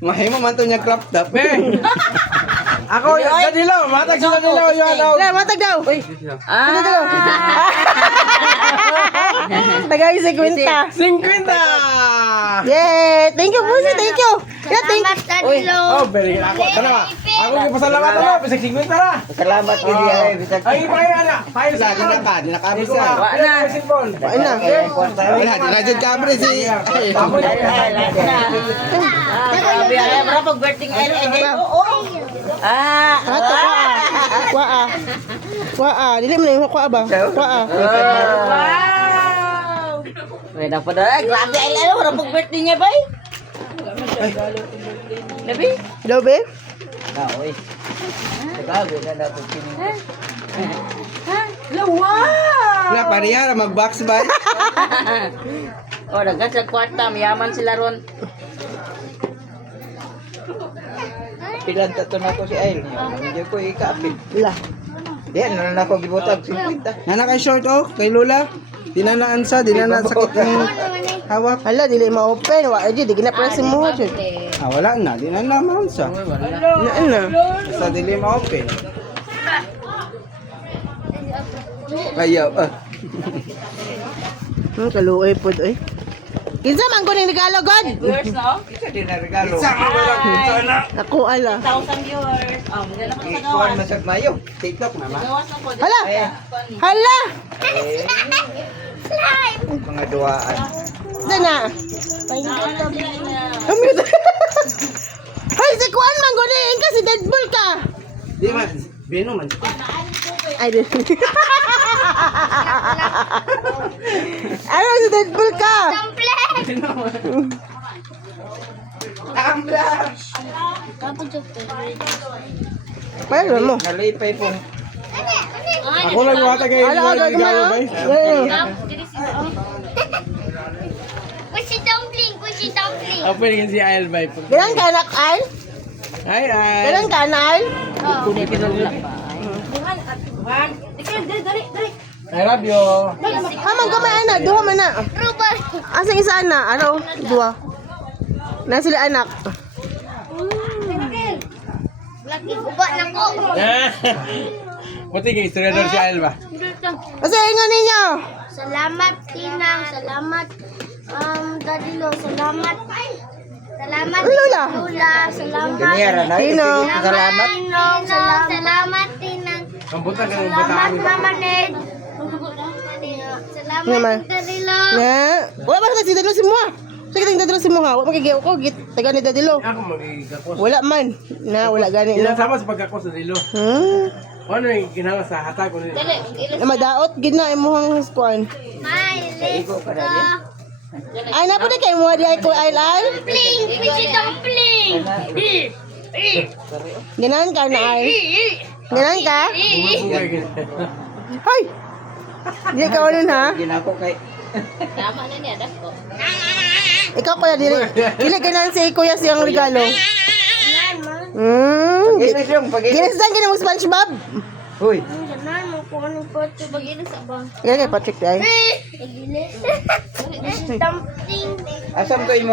Mahimo man to niya crop top. Ako, Dadilaw. Matag si Dadilaw. Wala, matag daw. Ano daw? Tagay si Quinta. 50! Yay! Thank you, Pusi. Thank you. Yeah, thank you. Oh, very good. Ako, tara. Ako yung pasalamat mo. Bisag 50 tara. Salamat kay Dia. Ay, payo na. Payo sa Di na ka, di na ka Di bisa. ko na. Ayun na. Wala, di na jud kabre si. Berapa pag-birthday Ato, kwa. Kwa. Dili mo na yung kwa ba? Kwa. Wow! May dapat na. Grabe ay lalo. Berapa pag-birthday niya ba? Nabi? Hello, babe? Uy. Grabe na dapat pining. Wow! Wala pariya mag-box ba? Oh, dagat sa kwarta. Mayaman sila ron. Pilan tato na ko si Ail. Hindi ko ikapit. Wala. Di na na ako gibutag 50. Nana kay short oh, kay Lola. Dinanaan sa, dinanaan sakit ng hawak. Hala, dili ma-open. Wa, di gina-press mo. Ah, wala na, di na naman sa. Naan na. Sa dili ma-open. Ayaw, Kaluoy po eh. Kinsa man ko ning regalo, God? Viewers, no? Isa din na regalo. Ako, ala. 1,000 viewers. Maganda naman sa Ikuan gawas. masag mayo. TikTok na ma. Gawas na po. Hala! Hala! Mga duaan. Sana. Amid. Hay, si Kuan man ko ning kasi Deadpool ka. Di man, Beno man. Ay, di. Ano si Deadpool ka? Ambla. Mayroon mo. Nalipay po. Ako lang yung matag ay Ala, aga regalo ba? Kusi dumpling. Ako pwede si Ail ba? Ganang ka anak, Al? Ay, ay. Ganang ka, Al? I love you. Hamang ka may anak, duha man na. Rubber. Asang isa na, ano? Dua. Na sila anak. Lagi guba na ko. Buti kay historiador si Ail ba? Kasi ingon ninyo. Salamat Tinang, salamat Dadilo, salamat. Salamat Lula. Lula, salamat. Ganyan na. Tino. Salamat. Tinang, salamat Tinang. Ang buta ng Salamat bataan. Mama Ned. Salamat Naman. Dadilo. Nga. Wala ba sa si Dadilo si Mua? Sige, tingin Dadilo si Mua. Wala magigiyaw ko. Taga ni Dadilo. Ako magigakos. Wala man. Na, wala gani na. Inasama sa pagkakos sa dilo. Ano yung kinala sa hatag ko nila? Madaot, gina imuhang skuan. My Iko ka na din. Ay, napo na kayo mo di ay ko ay lal. dumpling, kusi dumpling. Ganahan ka na ay. Ganahan ka? Hoy! Di ka unin ha? Ginako kay Tama na niya, das ko. Ikaw kuya dili. Dili ganahan si kuya siyang regalo. Ginis yung pag-inis. Ginasdan ka na mo SpongeBob. Huy. Jangan mo kung anong photo bagay sa bang. Kaya kay Patrick ay. Igilis. Dumpling. Asam to imo